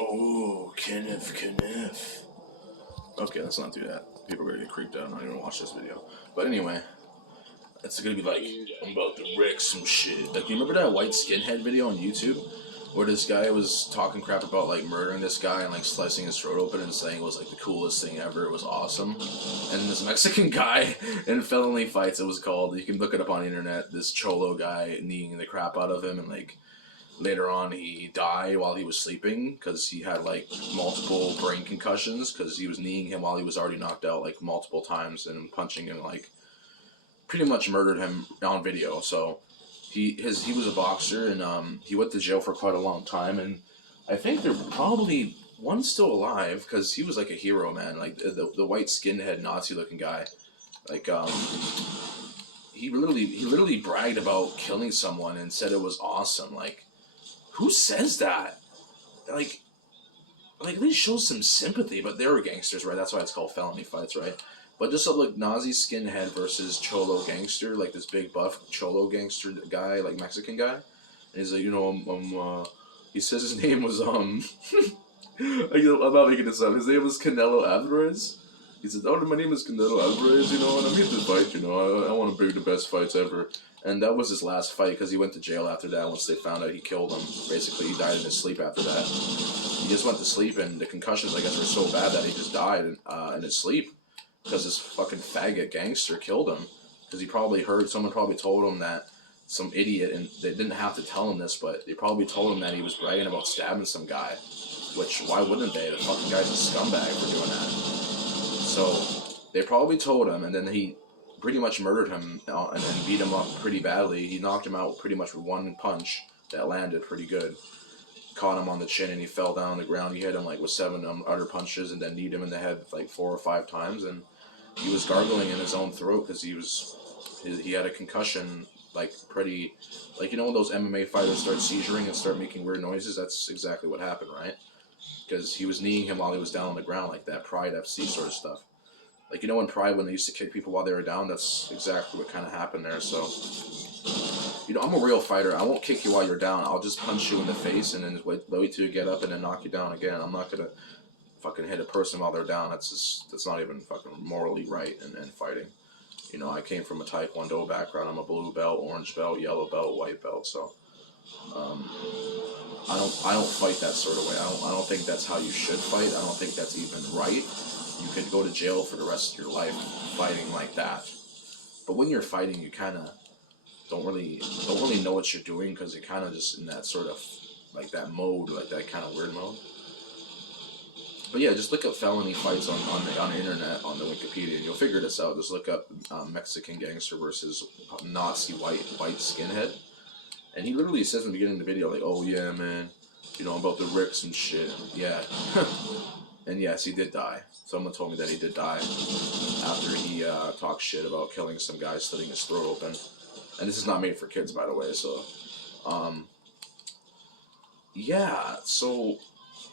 Oh, Kenneth. Okay, let's not do that. People are gonna get creeped out. I'm not gonna watch this video. But anyway, it's gonna be like, I'm about to wreck some shit. Like, you remember that white skinhead video on YouTube? Where this guy was talking crap about, like, murdering this guy and, like, slicing his throat open and saying it was, like, the coolest thing ever. It was awesome. And this Mexican guy in Felony Fights, it was called, you can look it up on the internet, this cholo guy kneeing the crap out of him, and, like, later on he died while he was sleeping because he had, like, multiple brain concussions because he was kneeing him while he was already knocked out, like, multiple times and punching him, like, pretty much murdered him on video. So he was a boxer, and he went to jail for quite a long time, and I think they're probably one's still alive because he was like a hero, man. Like the white skinhead Nazi looking guy, like he literally bragged about killing someone and said it was awesome. Like, who says that? Like at least show some sympathy. But they were gangsters, right? That's why it's called Felony Fights, right? But just look, Nazi skinhead versus cholo gangster, like this big buff cholo gangster guy, like Mexican guy. And he's like, he says his name was, I'm not making this up. His name was Canelo Alvarez. He said, oh, my name is Canelo Alvarez, and I'm here to fight, I want to bring the best fights ever. And that was his last fight because he went to jail after that once they found out he killed him. Basically, he died in his sleep after that. He just went to sleep, and the concussions, I guess, were so bad that he just died in his sleep. Because this fucking faggot gangster killed him. Because he probably heard, someone probably told him that some idiot, and they didn't have to tell him this, but they probably told him that he was bragging about stabbing some guy. Which, why wouldn't they? The fucking guy's a scumbag for doing that. So, they probably told him, and then he pretty much murdered him and beat him up pretty badly. He knocked him out pretty much with one punch that landed pretty good. Caught him on the chin, and he fell down on the ground. He hit him like with 7 other punches, and then kneed him in the head like 4 or 5 times, and he was gargling in his own throat because he had a concussion, like pretty, like, when those MMA fighters start seizuring and start making weird noises. That's exactly what happened, right? Because he was kneeing him while he was down on the ground, like that Pride FC sort of stuff. Like, in Pride, when they used to kick people while they were down, that's exactly what kind of happened there. So, I'm a real fighter. I won't kick you while you're down. I'll just punch you in the face and then wait till you get up and then knock you down again. I'm not gonna fucking hit a person while they're down. That's not even fucking morally right in fighting. I came from a Taekwondo background. I'm a blue belt, orange belt, yellow belt, white belt. So, I don't fight that sort of way. I don't think that's how you should fight. I don't think that's even right. You could go to jail for the rest of your life fighting like that. But when you're fighting, you kind of don't really know what you're doing because you're kind of just in that sort of like that mode, like that kind of weird mode. But yeah, just look up Felony Fights on the internet, on the Wikipedia, and you'll figure this out. Just look up Mexican gangster versus Nazi white skinhead. And he literally says in the beginning of the video, like, oh yeah, man, I'm about to wreck some shit. Yeah. And yes, he did die. Someone told me that he did die after he talked shit about killing some guy, slitting his throat open. And this is not made for kids, by the way, so... yeah, so...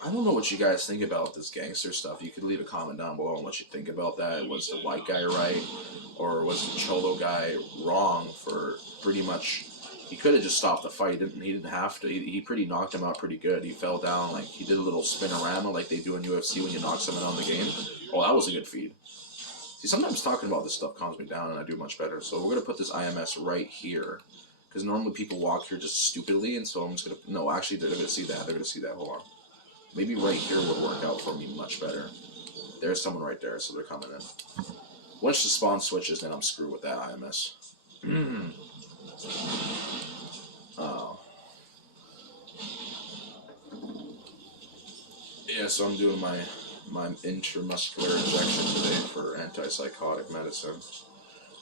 I don't know what you guys think about this gangster stuff. You could leave a comment down below on what you think about that. Was the white guy right? Or was the cholo guy wrong for pretty much... He could have just stopped the fight. He didn't have to. He pretty knocked him out pretty good. He fell down, like, he did a little spinorama like they do in UFC when you knock someone out in the game. Oh, that was a good feed. See, sometimes talking about this stuff calms me down and I do much better. So we're going to put this IMS right here. Because normally people walk here just stupidly, and so I'm just going to... No, actually, they're going to see that. They're going to see that. Hold on. Maybe right here would work out for me much better. There's someone right there, so they're coming in. Once the spawn switches, then I'm screwed with that IMS. Oh. Yeah, so I'm doing my intramuscular injection today for antipsychotic medicine,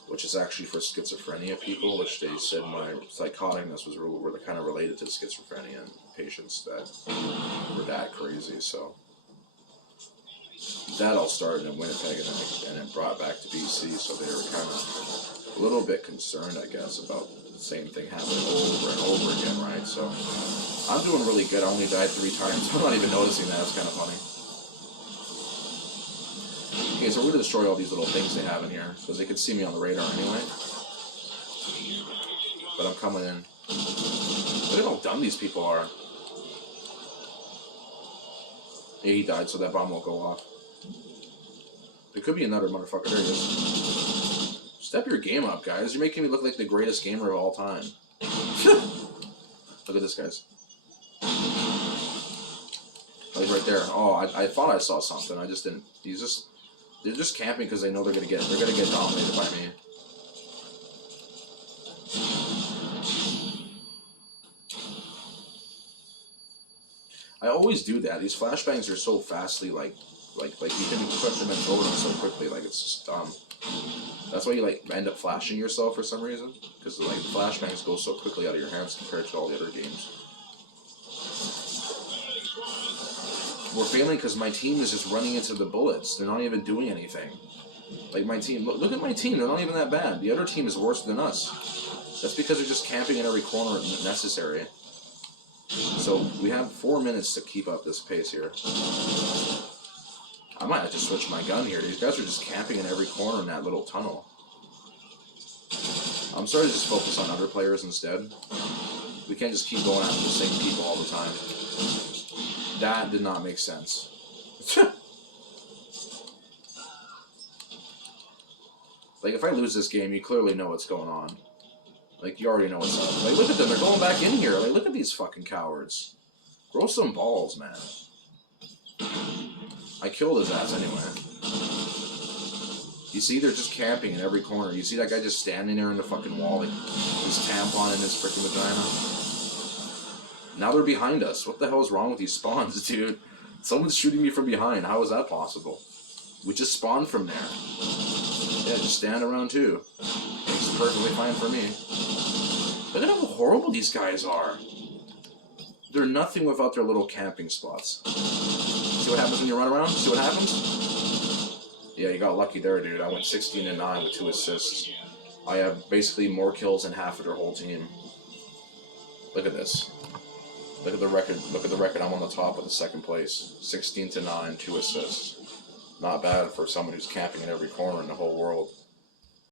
which is actually for schizophrenia people, which they said my psychoticness was really kind of related to schizophrenia and patients that were that crazy. So that all started in Winnipeg and then brought back to BC, so they were kind of a little bit concerned, I guess, about the same thing happening over and over again, right? So I'm doing really good. I only died 3 times. I'm not even noticing that. It's kind of funny. Okay, so we're going to destroy all these little things they have in here, because they can see me on the radar anyway. But I'm coming in. Look at how dumb these people are. Yeah, he died, so that bomb won't go off. There could be another motherfucker. There he is. Step your game up, guys. You're making me look like the greatest gamer of all time. Look at this, guys. Oh, he's right there. Oh, I thought I saw something. I just didn't. They're just camping because they know they're gonna get dominated by me. I always do that. These flashbangs are so fastly like you can put them and throw them so quickly. Like it's just dumb. That's why you like end up flashing yourself for some reason, because like the flashbangs go so quickly out of your hands compared to all the other games. We're failing because my team is just running into the bullets. They're not even doing anything. Like my team, look at my team. They're not even that bad. The other team is worse than us. That's because they're just camping in every corner necessary. So we have 4 minutes to keep up this pace here. I might have to switch my gun here. These guys are just camping in every corner in that little tunnel. I'm sorry to just focus on other players instead. We can't just keep going after the same people all the time. That did not make sense. Like, if I lose this game, you clearly know what's going on. Like, you already know what's up. Like, look at them. They're going back in here. Like, look at these fucking cowards. Grow some balls, man. I killed his ass anyway. You see, they're just camping in every corner. You see that guy just standing there in the fucking wall, like, his tampon in his freaking vagina? Now they're behind us. What the hell is wrong with these spawns, dude? Someone's shooting me from behind. How is that possible? We just spawned from there. Yeah, just stand around too. Makes it perfectly fine for me. Look at how horrible these guys are. They're nothing without their little camping spots. See what happens when you run around? See what happens? Yeah, you got lucky there, dude. I went 16-9 with 2 assists. I have basically more kills than half of their whole team. Look at this. Look at the record. Look at the record. I'm on the top of the second place. 16-9, 2 assists. Not bad for someone who's camping in every corner in the whole world.